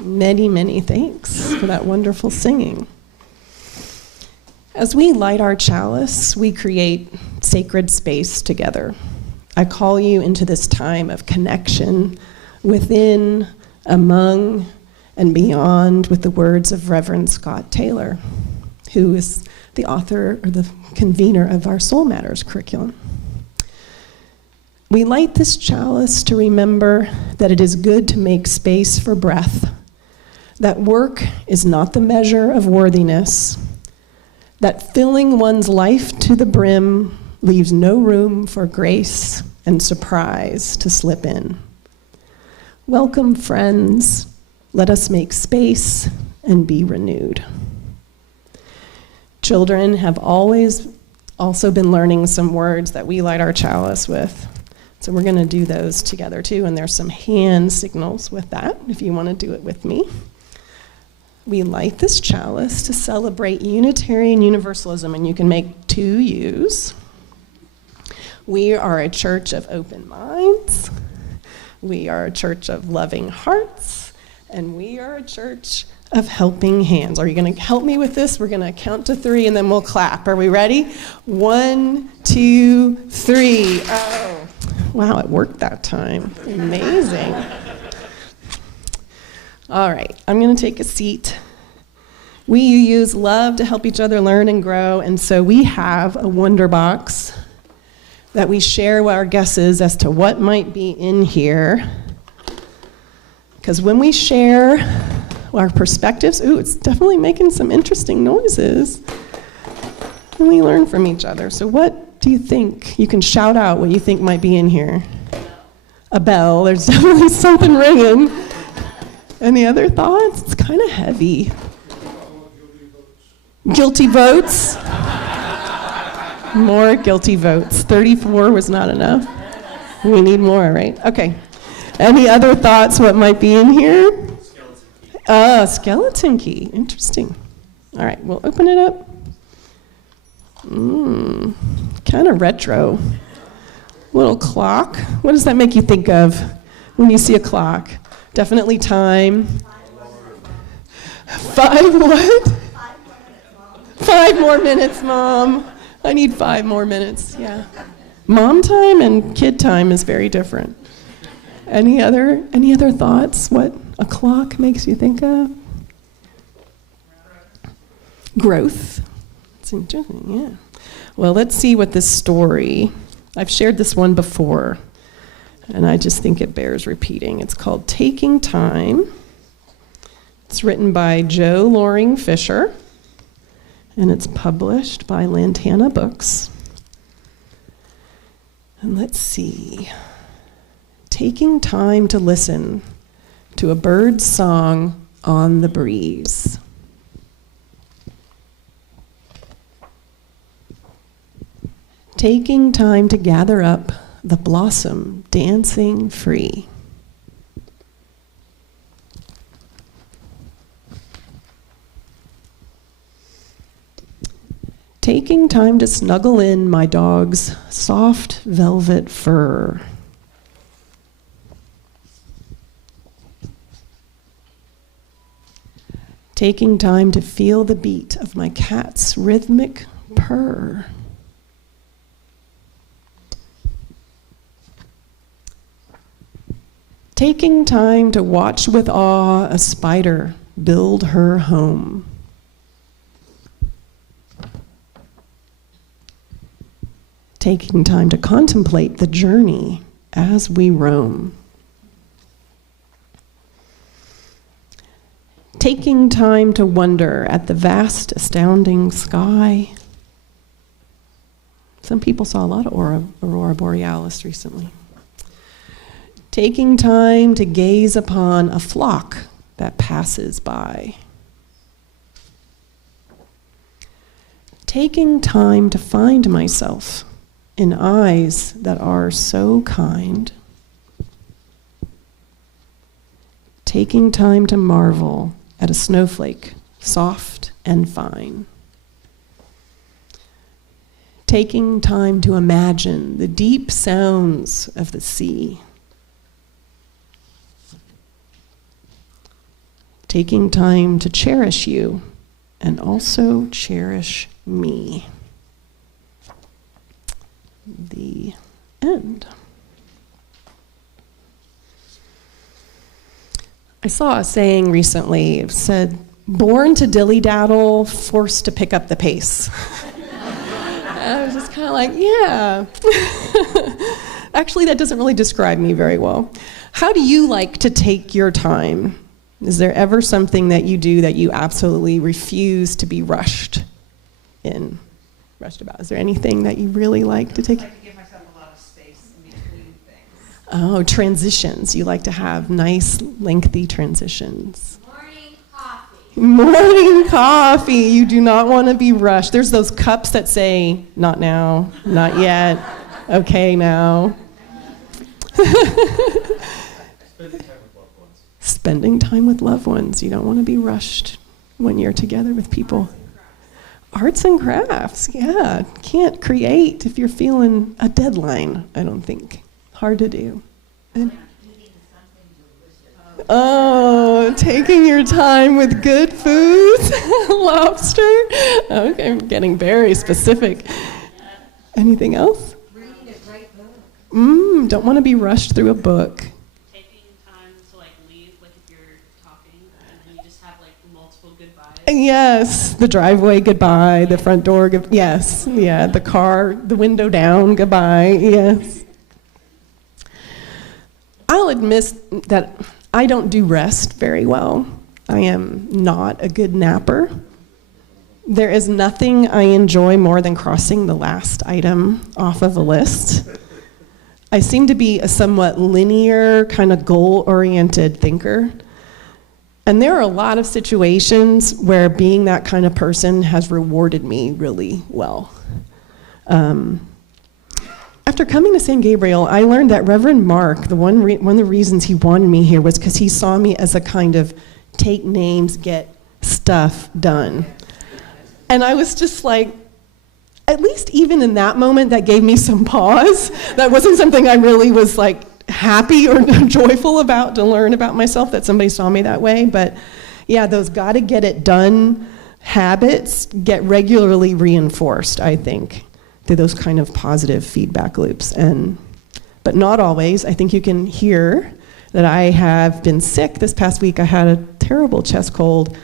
Many, many thanks for that wonderful singing. As we light our chalice, we create sacred space together. I call you into this time of connection within, among, and beyond with the words of Reverend Scott Taylor, who is the author or the convener of our Soul Matters curriculum. We light this chalice to remember that it is good to make space for breath, that work is not the measure of worthiness, that filling one's life to the brim leaves no room for grace and surprise to slip in. Welcome, friends. Let us make space and be renewed. Children have always also been learning some words that we light our chalice with. So we're going to do those together too, and there's some hand signals with that if you want to do it with me. We light this chalice to celebrate Unitarian Universalism, and you can make 2 U's. We are a church of open minds. We are a church of loving hearts, and we are a church of helping hands. Are you going to help me with this? We're going to count to 3, and then we'll clap. Are we ready? 1, 2, 3. Oh, wow, it worked that time. Amazing. All right, I'm going to take a seat. We use love to help each other learn and grow, and so we have a wonder box that we share our guesses as to what might be in here. Because when we share our perspectives, ooh, it's definitely making some interesting noises. And we learn from each other. So what do you think? You can shout out what you think might be in here. A bell, there's definitely something ringing. Any other thoughts? It's kind of heavy. Guilty votes? More guilty votes. 34 was not enough. We need more, right? Okay. Any other thoughts what might be in here? Skeleton key. Skeleton key. Interesting. All right, we'll open it up. Kind of retro. Little clock. What does that make you think of when you see a clock? Definitely time. 5 what? 5 more minutes, Mom. I need 5 more minutes, yeah. Mom time and kid time is very different. Any other thoughts? What a clock makes you think of? Growth. It's interesting, yeah. Well, let's see what this story, I've shared this one before, and I just think it bears repeating. It's called Taking Time. It's written by Joe Loring Fisher, and it's published by Lantana Books. And let's see. Taking time to listen to a bird's song on the breeze. Taking time to gather up the blossom dancing free. Taking time to snuggle in my dog's soft velvet fur. Taking time to feel the beat of my cat's rhythmic purr. Taking time to watch with awe a spider build her home. Taking time to contemplate the journey as we roam. Taking time to wonder at the vast, astounding sky. Some people saw a lot of aurora borealis recently. Taking time to gaze upon a flock that passes by. Taking time to find myself in eyes that are so kind. Taking time to marvel at a snowflake, soft and fine. Taking time to imagine the deep sounds of the sea. Taking time to cherish you and also cherish me. The end. I saw a saying recently. It said, born to dilly-daddle, forced to pick up the pace. I was just kind of like, yeah. Actually, that doesn't really describe me very well. How do you like to take your time? Is there ever something that you do that you absolutely refuse to be rushed about? Is there anything that you really like to take? I like to give myself a lot of space in between things. Oh, transitions. You like to have nice, lengthy transitions. Morning coffee. Morning coffee. You do not want to be rushed. There's those cups that say, not now, not yet, okay now. Spending time with loved ones. You don't want to be rushed when you're together with people. Arts and crafts, yeah. Can't create if you're feeling a deadline, I don't think. Hard to do. Oh, taking your time with good foods, lobster. Okay, I'm getting very specific. Anything else? Reading a great book. Don't want to be rushed through a book. Taking time to leave, if you're talking, and then you just have multiple goodbyes. Yes, the driveway goodbye, the front door yes, yeah, the car, the window down goodbye, yes. I'll admit that I don't do rest very well. I am not a good napper. There is nothing I enjoy more than crossing the last item off of a list. I seem to be a somewhat linear, kind of goal-oriented thinker. And there are a lot of situations where being that kind of person has rewarded me really well. After coming to San Gabriel, I learned that Reverend Mark, one of the reasons he wanted me here was because he saw me as a kind of take names, get stuff done. And I was just like, at least even in that moment, that gave me some pause. That wasn't something I really was happy or joyful about to learn about myself, that somebody saw me that way. But yeah, those gotta get it done habits get regularly reinforced, I think, through those kind of positive feedback loops. But not always. I think you can hear that I have been sick. This past week I had a terrible chest cold.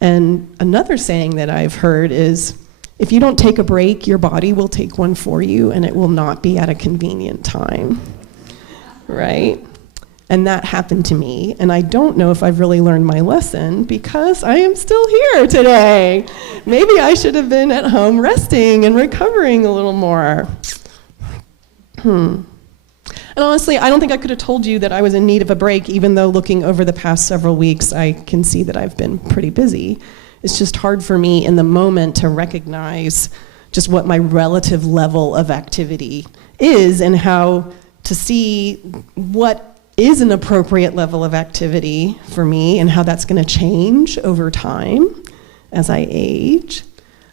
And another saying that I've heard is, if you don't take a break, your body will take one for you, and it will not be at a convenient time. Right? And that happened to me, and I don't know if I've really learned my lesson because I am still here today. Maybe I should have been at home resting and recovering a little more. And honestly, I don't think I could have told you that I was in need of a break, even though looking over the past several weeks, I can see that I've been pretty busy. It's just hard for me in the moment to recognize just what my relative level of activity is and how to see what is an appropriate level of activity for me and how that's going to change over time as I age.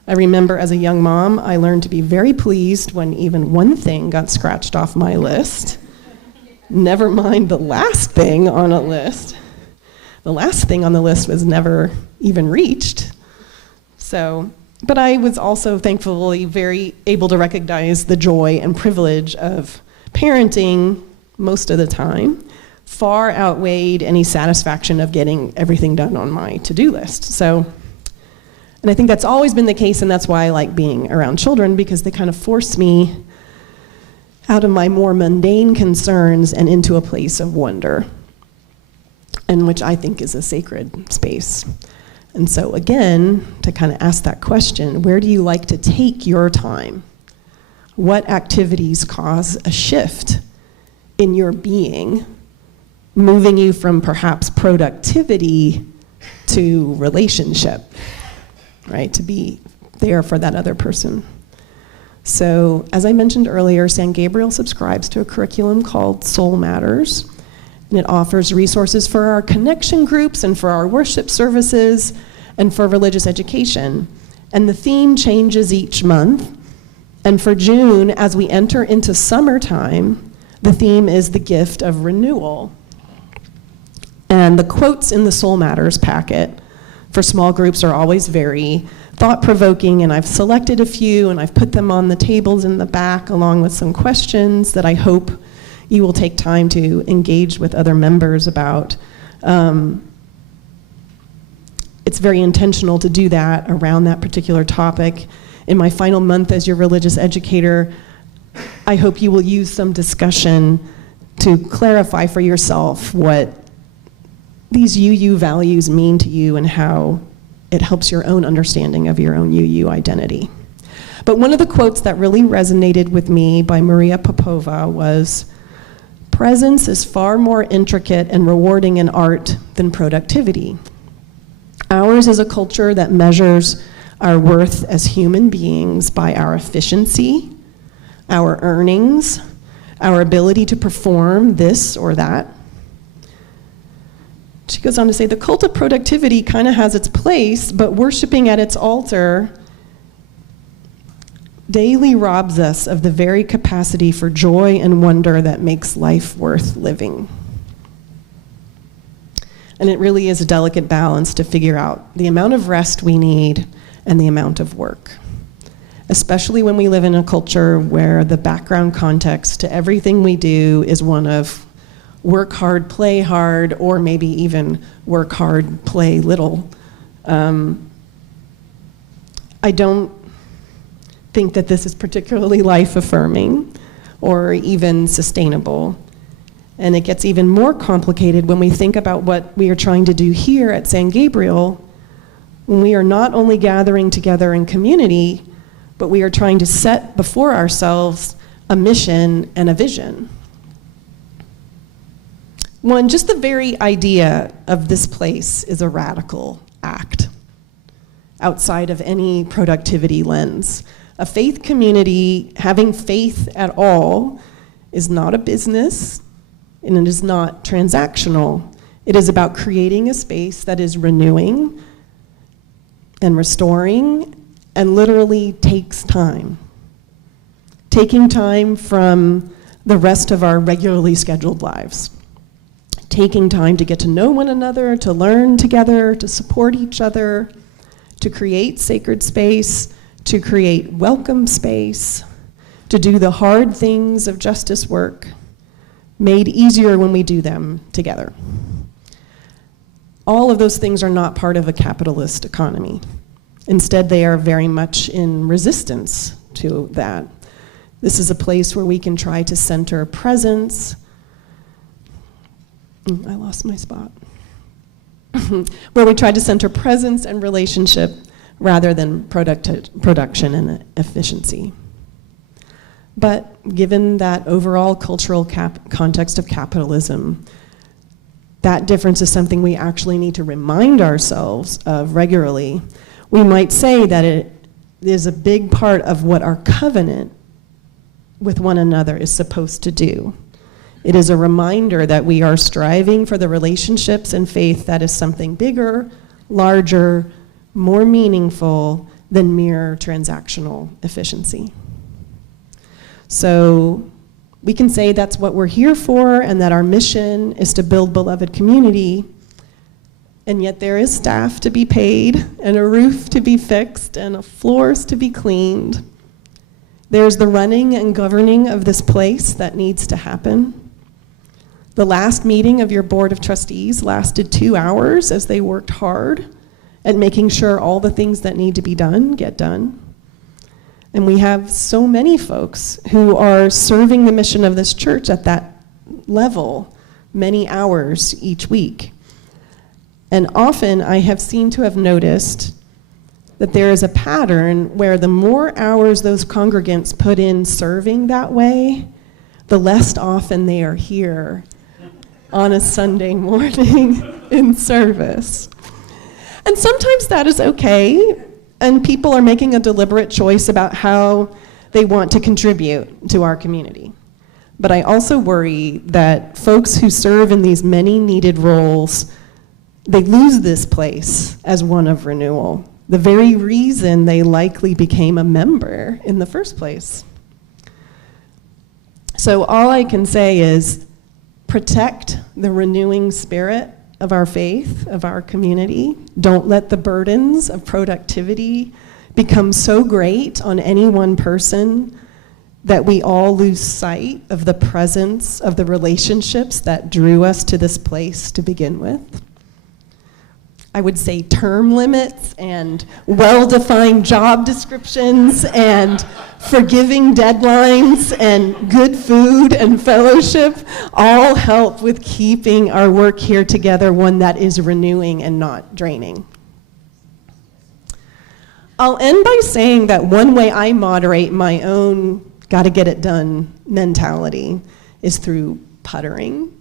I remember as a young mom, I learned to be very pleased when even one thing got scratched off my list. Never mind the last thing on a list. The last thing on the list was never even reached. But I was also thankfully very able to recognize the joy and privilege of parenting most of the time far outweighed any satisfaction of getting everything done on my to-do list. And I think that's always been the case, and that's why I like being around children, because they kind of force me out of my more mundane concerns and into a place of wonder. and which I think is a sacred space. And so again, to kind of ask that question, where do you like to take your time? What activities cause a shift in your being, moving you from perhaps productivity to relationship, right? To be there for that other person. So, as I mentioned earlier, San Gabriel subscribes to a curriculum called Soul Matters, and it offers resources for our connection groups and for our worship services and for religious education. And the theme changes each month. And for June, as we enter into summertime, the theme is the gift of renewal. And the quotes in the Soul Matters packet for small groups are always very thought-provoking, and I've selected a few, and I've put them on the tables in the back along with some questions that I hope you will take time to engage with other members about. It's very intentional to do that around that particular topic. In my final month as your religious educator, I hope you will use some discussion to clarify for yourself what these UU values mean to you and how it helps your own understanding of your own UU identity. But one of the quotes that really resonated with me by Maria Popova was, "Presence is far more intricate and rewarding in art than productivity. Ours is a culture that measures our worth as human beings by our efficiency, our earnings, our ability to perform this or that." She goes on to say, "The cult of productivity kind of has its place, but worshiping at its altar daily robs us of the very capacity for joy and wonder that makes life worth living." And it really is a delicate balance to figure out the amount of rest we need and the amount of work, especially when we live in a culture where the background context to everything we do is one of work hard, play hard, or maybe even work hard, play little. I don't think that this is particularly life-affirming or even sustainable. And it gets even more complicated when we think about what we are trying to do here at San Gabriel, when we are not only gathering together in community, but we are trying to set before ourselves a mission and a vision. One, just the very idea of this place is a radical act outside of any productivity lens. A faith community, having faith at all, is not a business, and it is not transactional. It is about creating a space that is renewing and restoring and literally takes time. Taking time from the rest of our regularly scheduled lives. Taking time to get to know one another, to learn together, to support each other, to create sacred space, to create welcome space, to do the hard things of justice work, made easier when we do them together. All of those things are not part of a capitalist economy. Instead, they are very much in resistance to that. This is a place where we can try to center presence. I lost my spot. Where we try to center presence and relationship rather than production and efficiency. But given that overall cultural context of capitalism, that difference is something we actually need to remind ourselves of regularly. We might say that it is a big part of what our covenant with one another is supposed to do. It is a reminder that we are striving for the relationships and faith that is something bigger, larger, more meaningful than mere transactional efficiency. So we can say that's what we're here for and that our mission is to build beloved community, and yet there is staff to be paid and a roof to be fixed and floors to be cleaned. There's the running and governing of this place that needs to happen. The last meeting of your board of trustees lasted 2 hours as they worked hard at making sure all the things that need to be done get done. And we have so many folks who are serving the mission of this church at that level, many hours each week. And often I have seemed to have noticed that there is a pattern where the more hours those congregants put in serving that way, the less often they are here on a Sunday morning in service. And sometimes that is okay, and people are making a deliberate choice about how they want to contribute to our community. But I also worry that folks who serve in these many needed roles, they lose this place as one of Renewal, the very reason they likely became a member in the first place. So all I can say is protect the renewing spirit of our faith, of our community. Don't let the burdens of productivity become so great on any one person that we all lose sight of the presence of the relationships that drew us to this place to begin with. I would say term limits and well-defined job descriptions and forgiving deadlines and good food and fellowship all help with keeping our work here together one that is renewing and not draining. I'll end by saying that one way I moderate my own gotta get it done mentality is through puttering.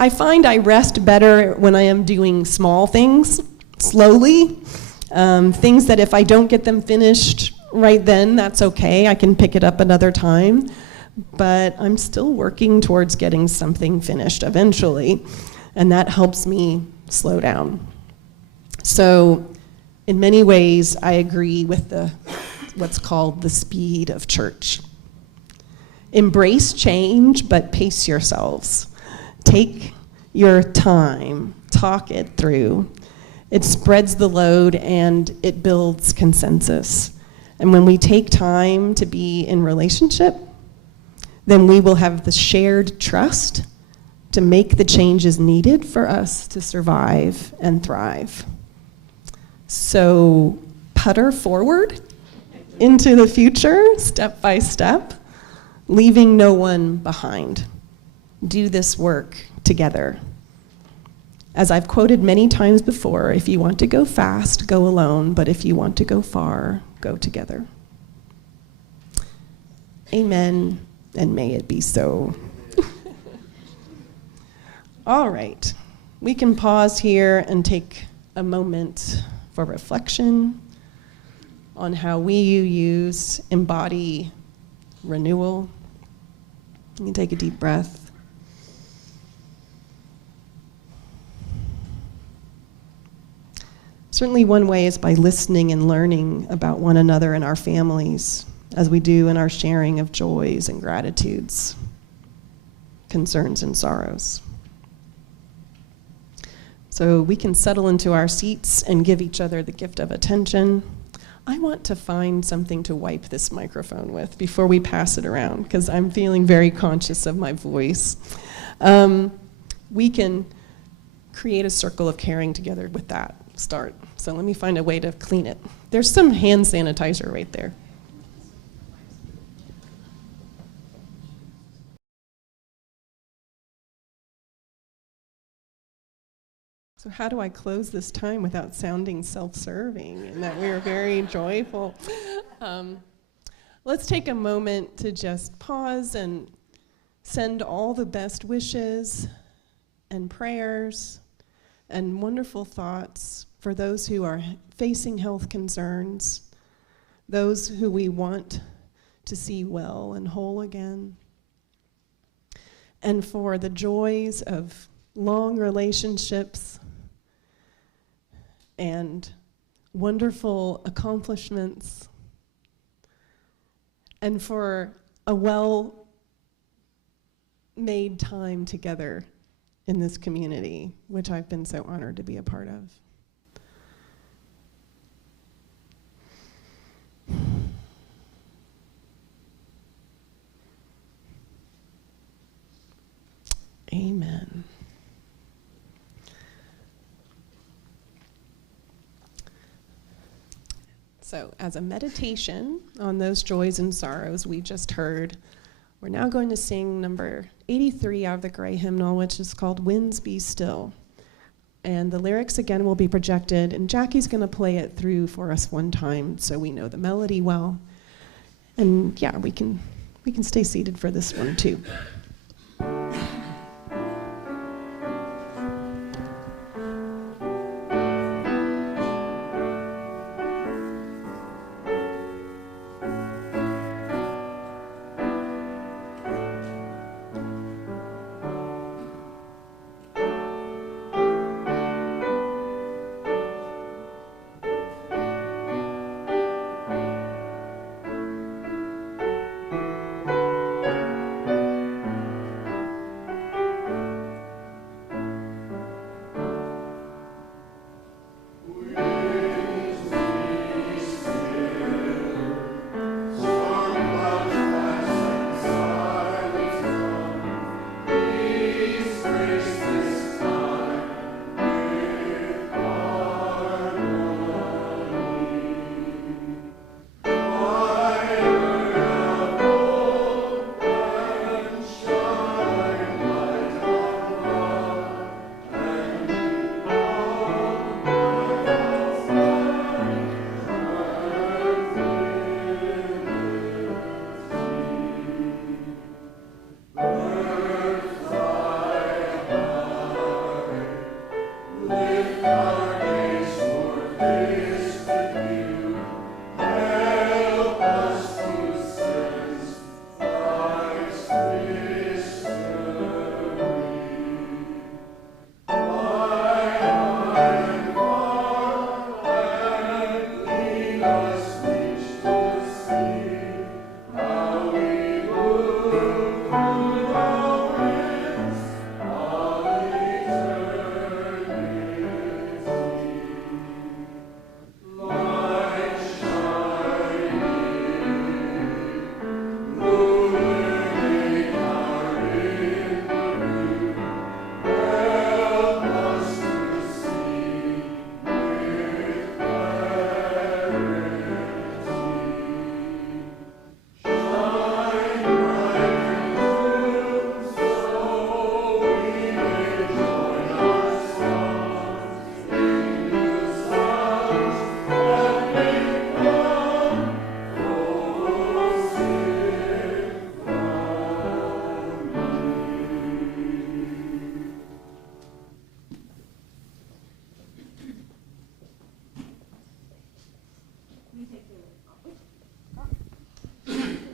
I find I rest better when I am doing small things slowly, things that if I don't get them finished right then, that's okay. I can pick it up another time. But I'm still working towards getting something finished eventually, and that helps me slow down. So in many ways, I agree with what's called the speed of church. Embrace change, but pace yourselves. Take your time, talk it through. It spreads the load and it builds consensus. And when we take time to be in relationship, then we will have the shared trust to make the changes needed for us to survive and thrive. So putter forward into the future, step by step, leaving no one behind. Do this work together. As I've quoted many times before, if you want to go fast, go alone, but if you want to go far, go together. Amen, and may it be so. All right, we can pause here and take a moment for reflection on how we embody renewal. You can take a deep breath. Certainly one way is by listening and learning about one another and our families, as we do in our sharing of joys and gratitudes, concerns and sorrows. So we can settle into our seats and give each other the gift of attention. I want to find something to wipe this microphone with before we pass it around, because I'm feeling very conscious of my voice. We can create a circle of caring together with that start. So let me find a way to clean it. There's some hand sanitizer right there. So how do I close this time without sounding self-serving and that we're very joyful? Let's take a moment to just pause and send all the best wishes and prayers and wonderful thoughts for those who are facing health concerns, those who we want to see well and whole again, and for the joys of long relationships and wonderful accomplishments, and for a well-made time together in this community, which I've been so honored to be a part of. Amen. So as a meditation on those joys and sorrows we just heard, We're now going to sing number 83 out of the Gray Hymnal, which is called Winds Be Still. And the lyrics again will be projected, and Jackie's going to play it through for us one time so we know the melody well. And yeah, we can stay seated for this one too.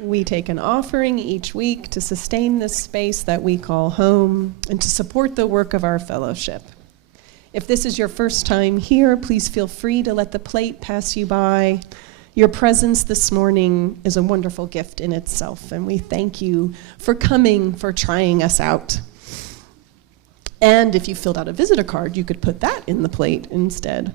We take an offering each week to sustain this space that we call home and to support the work of our fellowship. If this is your first time here, please feel free to let the plate pass you by. Your presence this morning is a wonderful gift in itself, and we thank you for coming, for trying us out. And if you filled out a visitor card, you could put that in the plate instead.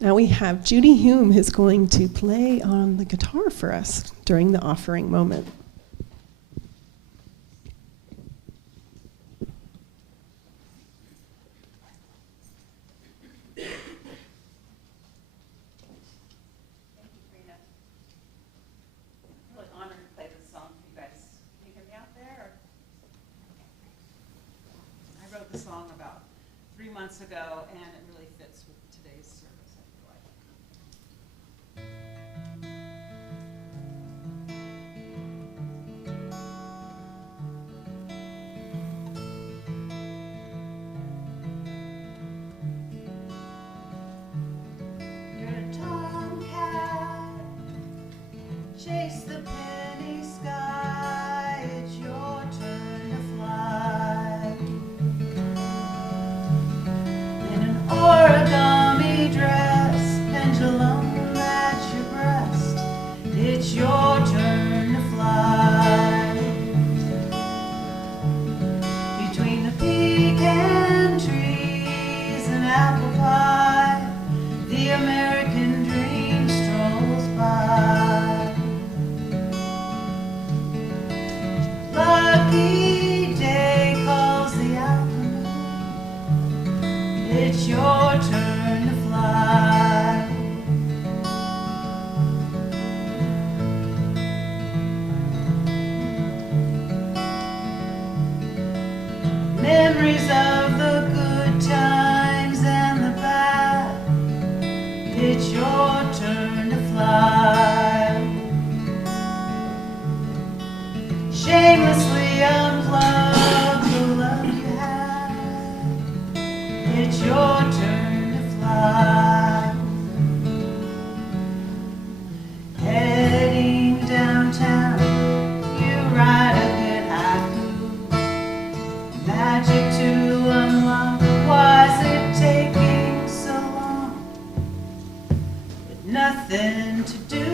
Now we have Judy Hume, who's going to play on the guitar for us during the offering moment. Thank you, Corinna. I'm really honored to play this song for you guys. Can you hear me out there? I wrote the song about 3 months ago, and it really fits with today's service, I feel like. You're a tomcat, chase the penny sky, it's your turn to fly. In an origami dress. Memories of the good times and the bad. It's your turn to fly. Shamelessly unplug the love you had. It's your turn to fly. Heading downtown, you write a good haiku. Magic to unlock. Why is it taking so long? With nothing to do.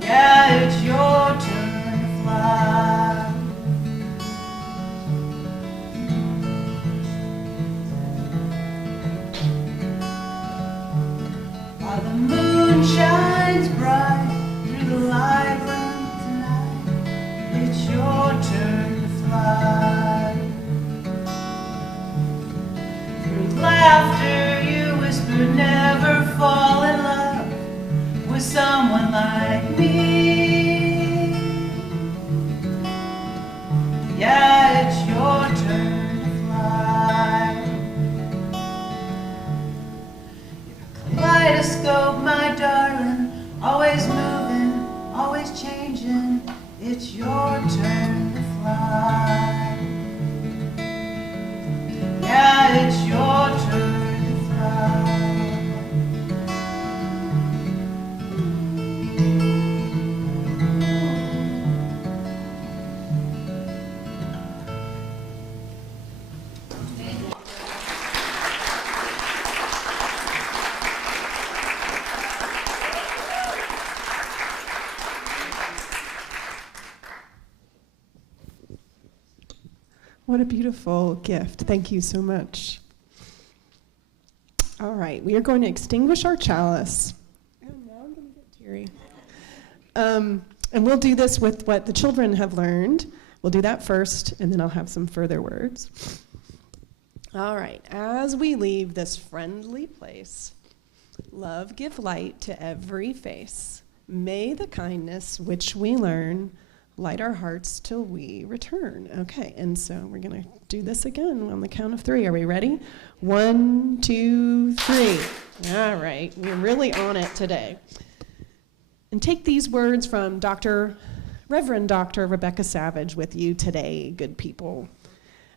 Yeah, it's your turn to fly. While the moon shines bright through the labyrinth tonight, it's your turn to fly. Through laughter you whisper, never fall in love with someone like me. Yeah, it's your turn to fly. Kaleidoscope, my darling, always moving, always changing. It's your turn to fly. Yeah, it's your turn to fly. What a beautiful gift. Thank you so much. All right, we are going to extinguish our chalice. Oh, now I'm going to get teary. And we'll do this with what the children have learned. We'll do that first, and then I'll have some further words. All right, as we leave this friendly place, love give light to every face. May the kindness which we learn light our hearts till we return. Okay, and so we're going to do this again on the count of 3. Are we ready? 1, 2, 3. All right, we're really on it today. And take these words from Reverend Dr. Rebecca Savage with you today, good people.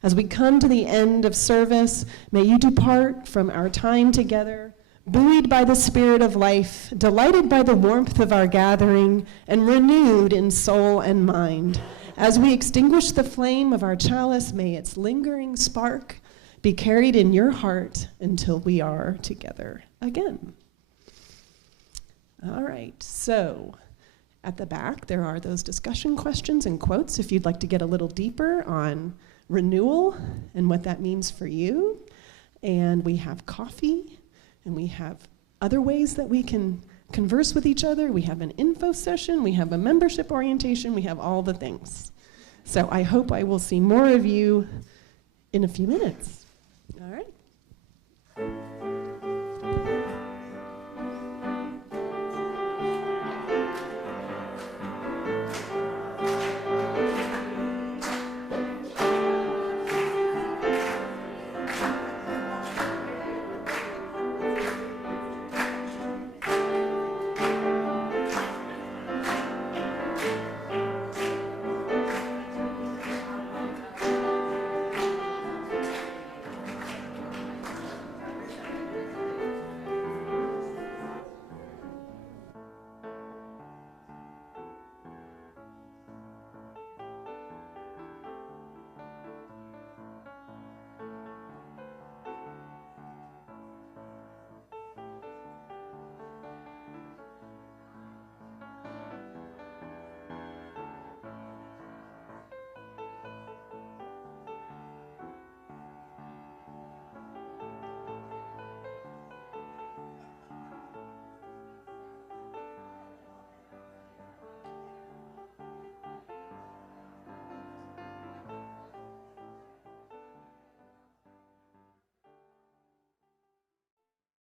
As we come to the end of service, may you depart from our time together buoyed by the spirit of life, delighted by the warmth of our gathering, and renewed in soul and mind. As we extinguish the flame of our chalice, may its lingering spark be carried in your heart until we are together again. All right, so at the back, there are those discussion questions and quotes if you'd like to get a little deeper on renewal and what that means for you. And we have coffee. And we have other ways that we can converse with each other. We have an info session. We have a membership orientation. We have all the things. So I hope I will see more of you in a few minutes. All right.